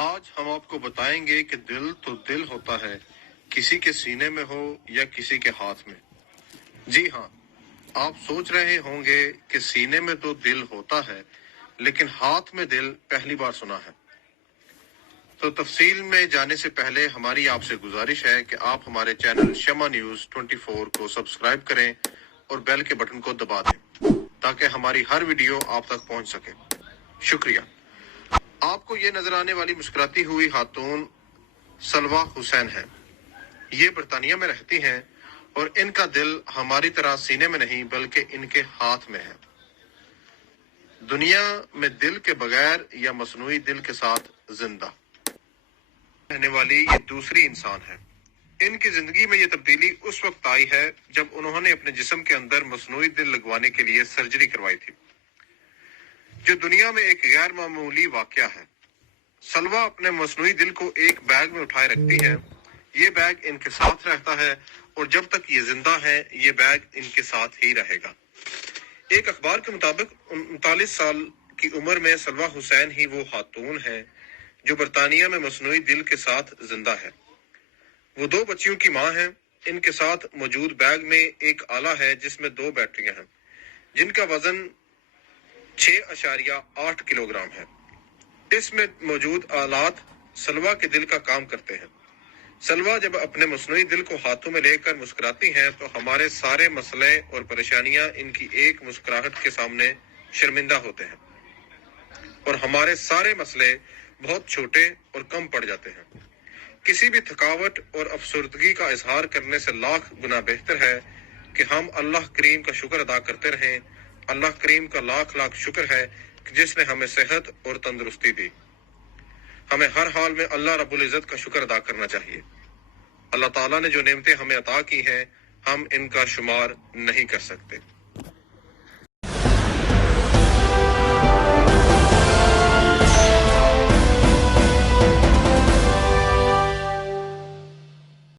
آج ہم آپ کو بتائیں گے کہ دل تو دل ہوتا ہے، کسی کے سینے میں ہو یا کسی کے ہاتھ میں۔ جی ہاں، آپ سوچ رہے ہوں گے کہ سینے میں تو دل ہوتا ہے لیکن ہاتھ میں دل پہلی بار سنا ہے۔ تو تفصیل میں جانے سے پہلے ہماری آپ سے گزارش ہے کہ آپ ہمارے چینل شمع نیوز 24 کو سبسکرائب کریں اور بیل کے بٹن کو دبا دیں تاکہ ہماری ہر ویڈیو آپ تک پہنچ سکے۔ شکریہ۔ آپ کو یہ نظر آنے والی مسکراتی ہوئی خاتون سلویٰ حسین ہے۔ یہ برطانیہ میں رہتی ہیں اور ان کا دل ہماری طرح سینے میں نہیں بلکہ ان کے ہاتھ میں ہے۔ دنیا میں دل کے بغیر یا مصنوعی دل کے ساتھ زندہ رہنے والی یہ دوسری انسان ہے۔ ان کی زندگی میں یہ تبدیلی اس وقت آئی ہے جب انہوں نے اپنے جسم کے اندر مصنوعی دل لگوانے کے لیے سرجری کروائی تھی، جو دنیا میں ایک غیر معمولی واقعہ ہے۔ سلویٰ اپنے مصنوعی دل کو ایک بیگ میں اٹھائے رکھتی ہے۔ یہ بیگ ان کے ساتھ رہتا ہے اور جب تک یہ زندہ ہے یہ بیگ ان کے ساتھ ہی رہے گا۔ ایک اخبار کے مطابق 39 سال کی عمر میں سلویٰ حسین ہی وہ خاتون ہے جو برطانیہ میں مصنوعی دل کے ساتھ زندہ ہے۔ وہ 2 بچیوں کی ماں ہیں۔ ان کے ساتھ موجود بیگ میں ایک آلہ ہے جس میں 2 بیٹریاں ہیں جن کا وزن 6.8 کلو گرام ہے۔ اس میں موجود آلات سلویٰ کے دل کا کام کرتے ہیں۔ سلویٰ جب اپنے مصنوعی دل کو ہاتھوں میں لے کر مسکراتی ہیں تو ہمارے سارے مسئلے اور پریشانیاں ان کی ایک مسکراہٹ کے سامنے شرمندہ ہوتے ہیں اور ہمارے سارے مسئلے بہت چھوٹے اور کم پڑ جاتے ہیں۔ کسی بھی تھکاوٹ اور افسردگی کا اظہار کرنے سے لاکھ گنا بہتر ہے کہ ہم اللہ کریم کا شکر ادا کرتے رہیں۔ اللہ کریم کا لاکھ لاکھ شکر ہے کہ جس نے ہمیں صحت اور تندرستی دی۔ ہمیں ہر حال میں اللہ رب العزت کا شکر ادا کرنا چاہیے۔ اللہ تعالیٰ نے جو نعمتیں ہمیں عطا کی ہیں ہم ان کا شمار نہیں کر سکتے۔